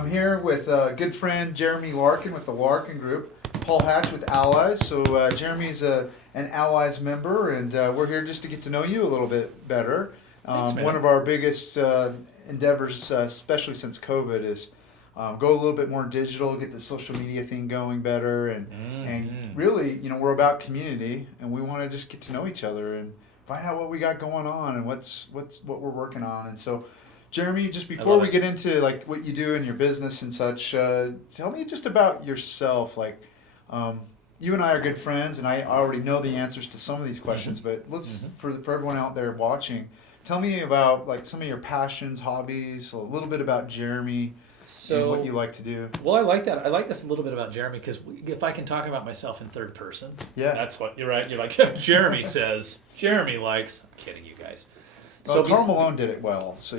I'm here with a good friend, Jeremy Larkin with the Larkin Group, Paul Hatch with Allies. So Jeremy's an Allies member, and we're here just to get to know you a little bit better. Thanks, man. One of our biggest endeavors, especially since COVID, is go a little bit more digital, get the social media thing going better, and really, we're about community, and we want to just get to know each other and find out what we got going on and what we're working on. And so, Jeremy, just before we get into like what you do in your business and such, tell me just about yourself. Like, you and I are good friends, and I already know the answers to some of these questions. But let's for everyone out there watching, tell me about like some of your passions, hobbies, a little bit about Jeremy. And what you like to do. Well, I like that. I like this a little bit about Jeremy because if I can talk about myself in third person, that's what you're right. You're like Jeremy says. Jeremy likes. I'm kidding, you guys. Well, Carl Malone did it well. So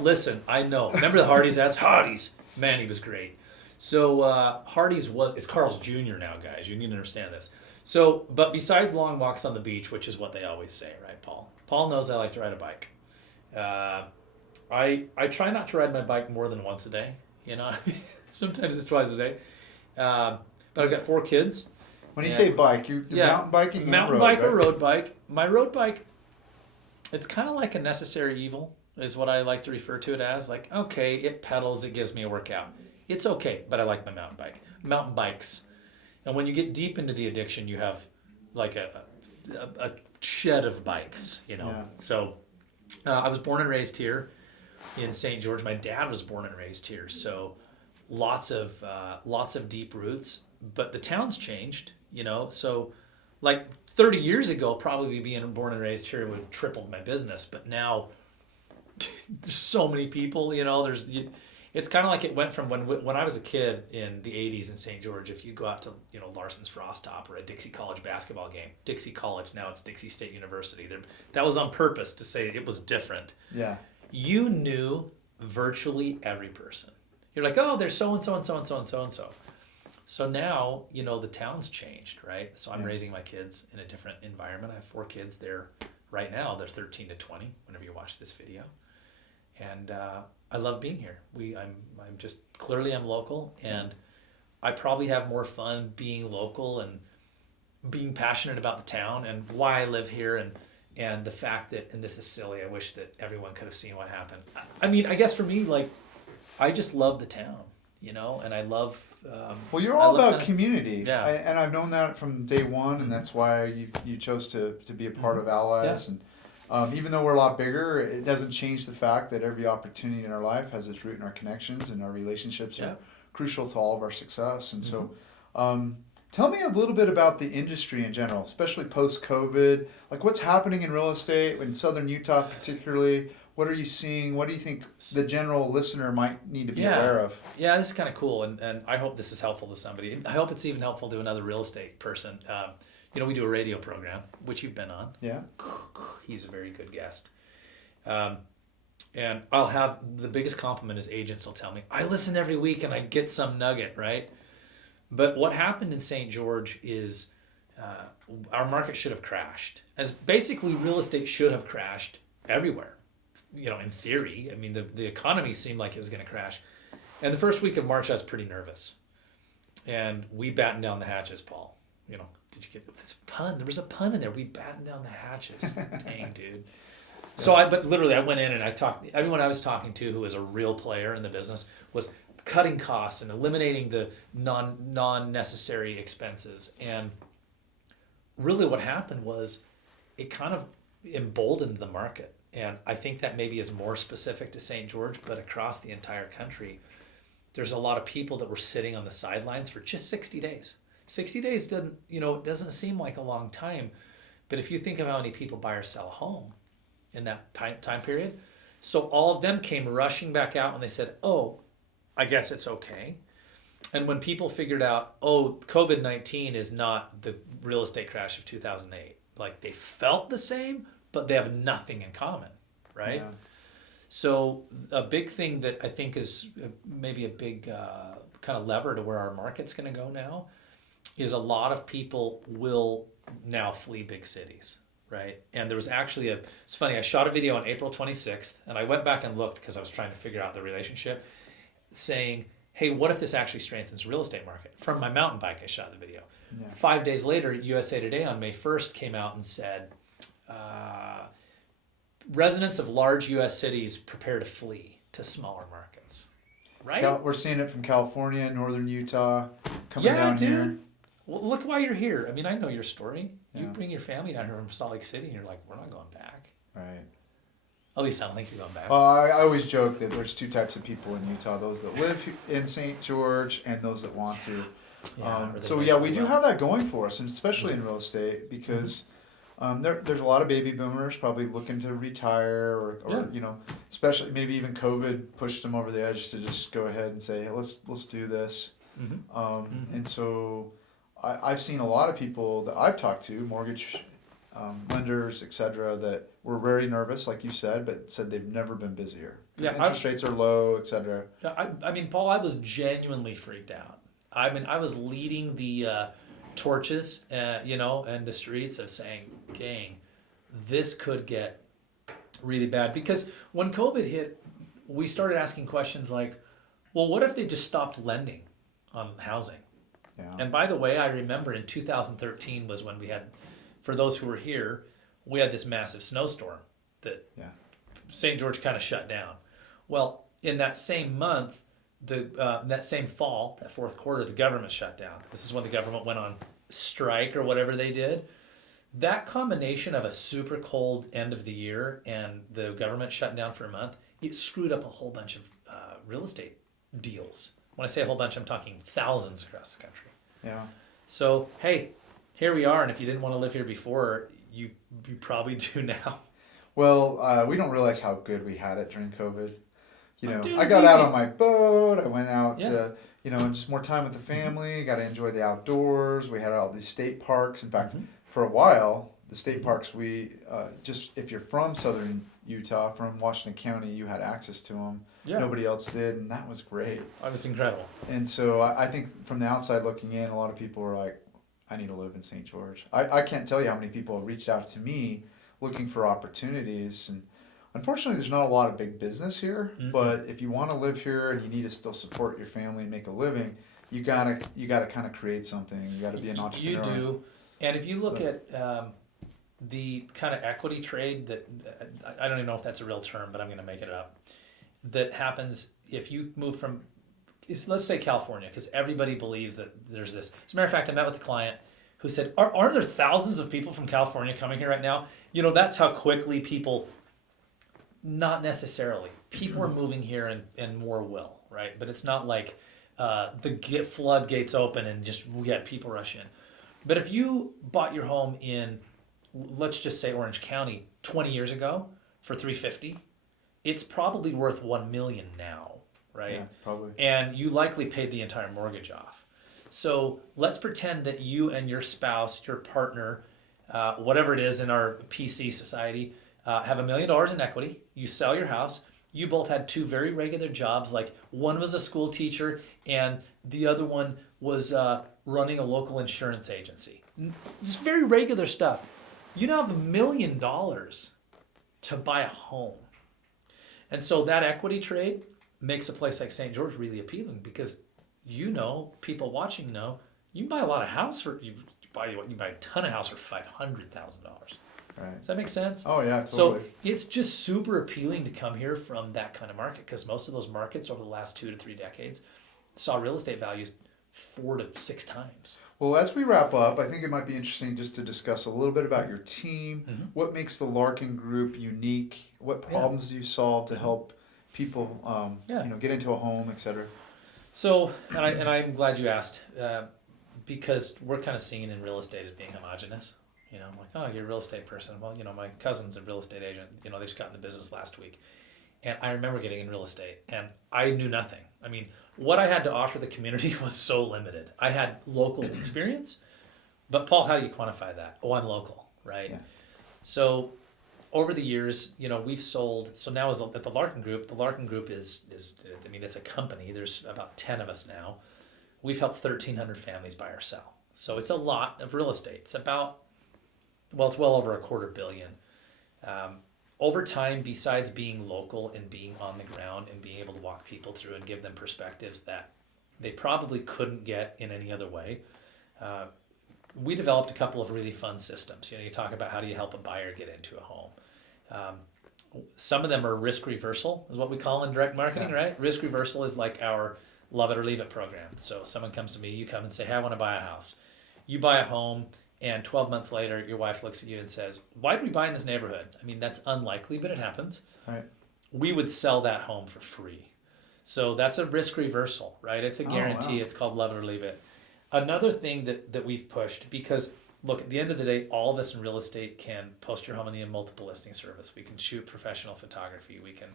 listen, I know. Remember the Hardy's ads? Hardy's, man, he was great. So Hardy's is Carl's Jr. now, guys. You need to understand this. So, but besides long walks on the beach, which is what they always say, right, Paul? Paul knows I like to ride a bike. I try not to ride my bike more than once a day. You know, sometimes it's twice a day. But I've got 4 kids. When you say bike, you're mountain biking? Mountain bike or road bike. My road bike, it's kind of like a necessary evil, is what I like to refer to it as. Like, okay, it pedals, it gives me a workout. It's okay, but I like my mountain bike. Mountain bikes. And when you get deep into the addiction, you have like a shed of bikes, you know. Yeah. So I was born and raised here in St. George. My dad was born and raised here, so lots of deep roots. But the town's changed, you know. So, like 30 years ago, probably being born and raised here would have tripled my business. But now, there's so many people, you know. It's kind of like it went from when I was a kid in the 80s in St. George. If you go out to Larson's Frost Top or a Dixie College basketball game, Dixie College, now it's Dixie State University. That was on purpose to say it was different. Yeah. You knew virtually every person. You're like, oh, there's so and so and so and so and so and so. So now, the town's changed, right? So I'm raising my kids in a different environment. I have 4 kids there right now. They're 13 to 20 whenever you watch this video. And I love being here. I'm just, clearly I'm local, and I probably have more fun being local and being passionate about the town and why I live here and the fact that, and this is silly, I wish that everyone could have seen what happened. I mean, I guess for me, like, I just love the town, and I love... well, you're all about community. Yeah. And I've known that from day one, and that's why you chose to be a part of Allies. Yeah. And even though we're a lot bigger, it doesn't change the fact that every opportunity in our life has its root in our connections, and our relationships are crucial to all of our success. And so... tell me a little bit about the industry in general, especially post-COVID. Like, what's happening in real estate, in southern Utah particularly? What are you seeing? What do you think the general listener might need to be aware of? Yeah, this is kind of cool, and I hope this is helpful to somebody. I hope it's even helpful to another real estate person. We do a radio program, which you've been on. Yeah. He's a very good guest. And I'll have the biggest compliment is agents will tell me, I listen every week and I get some nugget, right? But what happened in St. George is our market should have crashed. As basically real estate should have crashed everywhere, in theory. I mean, the economy seemed like it was going to crash. And the first week of March, I was pretty nervous. And we battened down the hatches, Paul. Did you get this pun? There was a pun in there. We battened down the hatches. Dang, dude. So but literally I went in and I talked, everyone I was talking to who was a real player in the business was cutting costs and eliminating the non-necessary expenses. And really what happened was it kind of emboldened the market. And I think that maybe is more specific to St. George, but across the entire country, there's a lot of people that were sitting on the sidelines for just 60 days. 60 days doesn't seem like a long time, but if you think of how many people buy or sell a home in that time period, so all of them came rushing back out when they said, oh, I guess it's okay. And when people figured out, oh, COVID-19 is not the real estate crash of 2008, like they felt the same, but they have nothing in common, right? Yeah. So a big thing that I think is maybe a big kind of lever to where our market's going to go now is a lot of people will now flee big cities, right? And there was actually it's funny, I shot a video on April 26th, and I went back and looked because I was trying to figure out the relationship, saying hey, what if this actually strengthens the real estate market? From my mountain bike, I shot the video. Yeah. 5 days later, USA Today on May 1st came out and said, residents of large U.S. cities prepare to flee to smaller markets. Right? We're seeing it from California, northern Utah, coming down dude. here. Well, look why you're here. I mean, I know your story. You Yeah. bring your family down here from Salt Lake City, and you're like, we're not going back. Right. At least I don't think you're going back. Well, I always joke that there's two types of people in Utah: those that live in St. George and those that want to. Or they So know yeah, we really do well. have that going for us, and especially in real estate because there's a lot of baby boomers probably looking to retire, or Yeah. you know, especially maybe even COVID pushed them over the edge to just go ahead and say, hey, let's do this. And so I've seen a lot of people that I've talked to, mortgage lenders, etc., that were very nervous, like you said, but said they've never been busier. 'Cause Yeah, interest rates are low, etc. I mean, Paul, I was genuinely freaked out. I mean, I was leading the torches, and the streets of saying, gang, this could get really bad. Because when COVID hit, we started asking questions like, well, what if they just stopped lending on housing? Yeah. And by the way, I remember in 2013 was when we had, for those who were here, we had this massive snowstorm that St. George kind of shut down. Well, in that same month, that same fall, that fourth quarter, the government shut down. This is when the government went on strike or whatever they did. That combination of a super cold end of the year and the government shutting down for a month, it screwed up a whole bunch of real estate deals. When I say a whole bunch, I'm talking thousands across the country. Yeah. So, hey, here we are, and if you didn't want to live here before, you probably do now. Well, we don't realize how good we had it during COVID. You know, Dude, I it's got out easy. on my boat. I went out Yeah. to, just more time with the family. Got to enjoy the outdoors. We had all these state parks. In fact, for a while, the state parks, we just, if you're from southern Utah, from Washington County, you had access to them. Yeah. Nobody else did, and that was great. It was incredible. And so I think from the outside looking in, a lot of people were like, I need to live in St. George. I can't tell you how many people have reached out to me looking for opportunities. And unfortunately, there's not a lot of big business here. But if you want to live here and you need to still support your family and make a living, you gotta kind of create something. You gotta be an entrepreneur. You do. And if you look at the kind of equity trade that, I don't even know if that's a real term, but I'm going to make it up, that happens if you move from, let's say California, because everybody believes that there's this. As a matter of fact, I met with a client who said, aren't there thousands of people from California coming here right now? That's how quickly people, not necessarily. People are moving here and more will, right? But it's not like the floodgates open and just we had people rush in. But if you bought your home in, let's just say Orange County 20 years ago for $350, it's probably worth $1 million now, right? Yeah, probably. And you likely paid the entire mortgage off. So let's pretend that you and your spouse, your partner, whatever it is in our PC society, have $1 million in equity. You sell your house. You both had two very regular jobs. Like one was a school teacher and the other one was running a local insurance agency. Just very regular stuff. You now have $1 million to buy a home. And so that equity trade makes a place like St. George really appealing because people watching know, you can buy a lot of house for, you buy a ton of house for $500,000. Right. Does that make sense? Oh yeah, totally. So it's just super appealing to come here from that kind of market because most of those markets over the last 2 to 3 decades saw real estate values 4 to 6 times. Well, as we wrap up, I think it might be interesting just to discuss a little bit about your team, what makes the Larkin Group unique, what problems you solve to help people, get into a home, etc. So, and I'm glad you asked, because we're kind of seen in real estate as being homogenous. I'm like, oh, you're a real estate person. Well, my cousin's a real estate agent. They just got in the business last week. And I remember getting in real estate, and I knew nothing. I mean, what I had to offer the community was so limited. I had local experience, but Paul, how do you quantify that? Oh, I'm local, right? Yeah. So over the years, we've sold. So now at the Larkin Group is it's a company. There's about 10 of us now. We've helped 1,300 families buy or sell. So it's a lot of real estate. It's well over $250 million. Over time, besides being local and being on the ground and being able to walk people through and give them perspectives that they probably couldn't get in any other way. We developed a couple of really fun systems. You talk about how do you help a buyer get into a home. Some of them are risk reversal, is what we call in direct marketing, right? Risk reversal is like our love it or leave it program. So someone comes to me, you come and say, hey, I want to buy a house. You buy a home, and 12 months later, your wife looks at you and says, why did we buy in this neighborhood? I mean, that's unlikely, but it happens. Right. We would sell that home for free. So that's a risk reversal, right? It's a guarantee. It's called love it or leave it. Another thing that we've pushed, because look, at the end of the day, all of us in real estate can post your home in the multiple listing service. We can shoot professional photography. We can,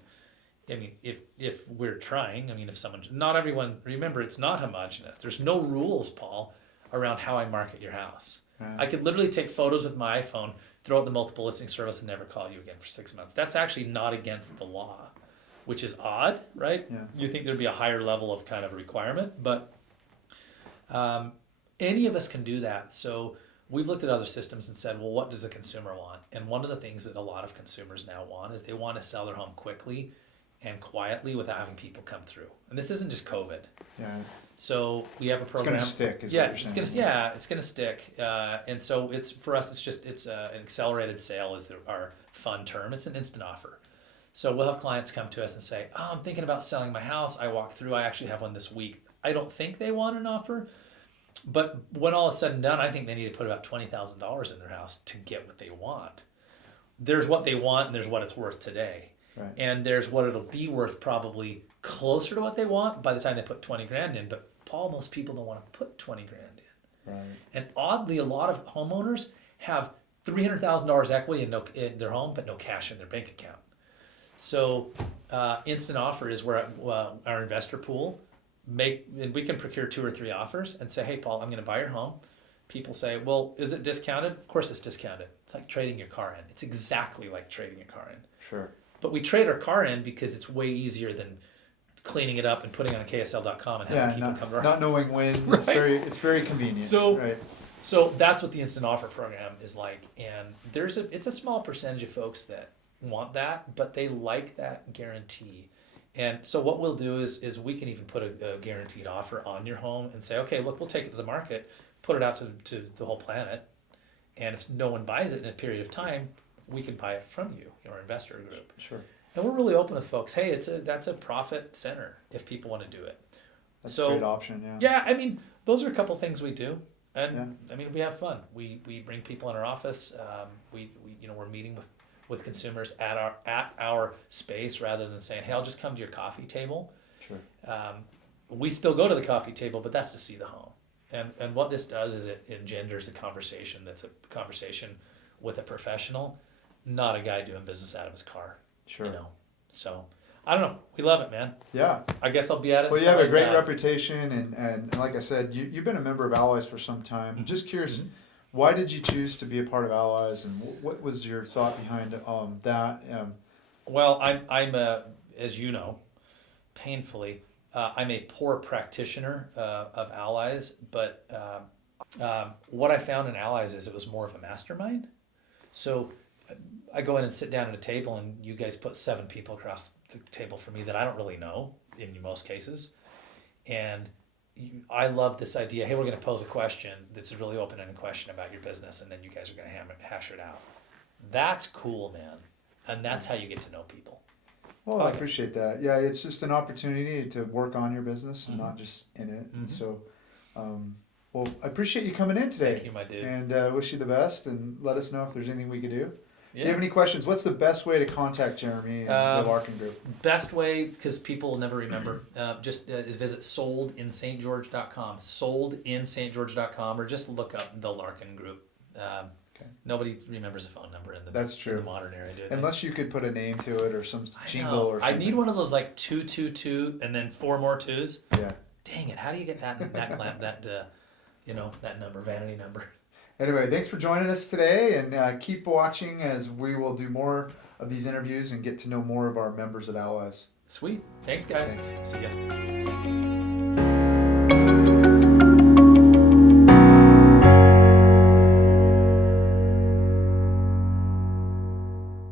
I mean, if we're trying, I mean, if someone, not everyone, remember, it's not homogenous. There's no rules, Paul, around how I market your house. Right. I could literally take photos with my iPhone, throw out the multiple listing service, and never call you again for 6 months. That's actually not against the law, which is odd, right? Yeah. You think there'd be a higher level of kind of requirement, but any of us can do that. So we've looked at other systems and said, well, what does a consumer want? And one of the things that a lot of consumers now want is they want to sell their home quickly and quietly without having people come through. And this isn't just COVID. Yeah. So we have a program. It's going to stick, it's going to stick. And so it's, for us, it's an accelerated sale is our fun term. It's an instant offer. So we'll have clients come to us and say, oh, I'm thinking about selling my house. I walk through, I actually have one this week. I don't think they want an offer, but when all is said and done, I think they need to put about $20,000 in their house to get what they want. There's what they want and there's what it's worth today. Right. And there's what it'll be worth probably closer to what they want by the time they put 20 grand in. But Paul, most people don't want to put 20 grand in. Right. And oddly, a lot of homeowners have $300,000 equity in their home, but no cash in their bank account. So instant offer is where our investor pool we can procure 2 or 3 offers and say, hey, Paul, I'm going to buy your home. People say, well, is it discounted? Of course it's discounted. It's like trading your car in. It's exactly like trading your car in. Sure. But we trade our car in because it's way easier than cleaning it up and putting it on KSL.com and having people come around. Not knowing when. Right? It's very convenient. So that's what the instant offer program is like. And it's a small percentage of folks that want that, but they like that guarantee. And so what we'll do is we can even put a guaranteed offer on your home and say, okay, look, we'll take it to the market, put it out to the whole planet. And if no one buys it in a period of time, we can buy it from you, your investor group. Sure. And we're really open with folks. Hey, that's a profit center if people want to do it. That's a great option, yeah. Yeah, I mean, those are a couple things we do. And I mean, we have fun. We bring people in our office. We're meeting with consumers at our space rather than saying, hey, I'll just come to your coffee table. Sure. We still go to the coffee table, but that's to see the home. And what this does is it engenders a conversation that's a conversation with a professional, not a guy doing business out of his car. Sure. So I don't know. We love it, man. Yeah. I guess I'll be at it. Well, you have a great reputation, and like I said, you've been a member of Allies for some time. Mm-hmm. Just curious, why did you choose to be a part of Allies, and what was your thought behind that? Well, I'm as you know, painfully, I'm a poor practitioner of Allies, but what I found in Allies is it was more of a mastermind. So I go in and sit down at a table, and you guys put 7 people across the table for me that I don't really know in most cases. And I love this idea. Hey, we're going to pose a question that's a really open-ended question about your business, and then you guys are going to hash it out. That's cool, man. And that's how you get to know people. Well, I appreciate that. Yeah, it's just an opportunity to work on your business and not just in it. And so, well, I appreciate you coming in today. Thank you, my dude. And wish you the best, and let us know if there's anything we could do. Yeah. Do you have any questions? What's the best way to contact Jeremy and the Larkin Group? Best way, because people will never remember, is visit soldinstgeorge.com, soldinstgeorge.com, or just look up the Larkin Group. Nobody remembers a phone number in the modern era, do they? Unless you could put a name to it or some jingle or something. I need one of those like 222 and then 4 more 2s. Yeah. Dang it! How do you get that number, vanity number? Anyway, thanks for joining us today, and keep watching as we will do more of these interviews and get to know more of our members at Allies. Sweet. Thanks, guys. Thanks. See ya.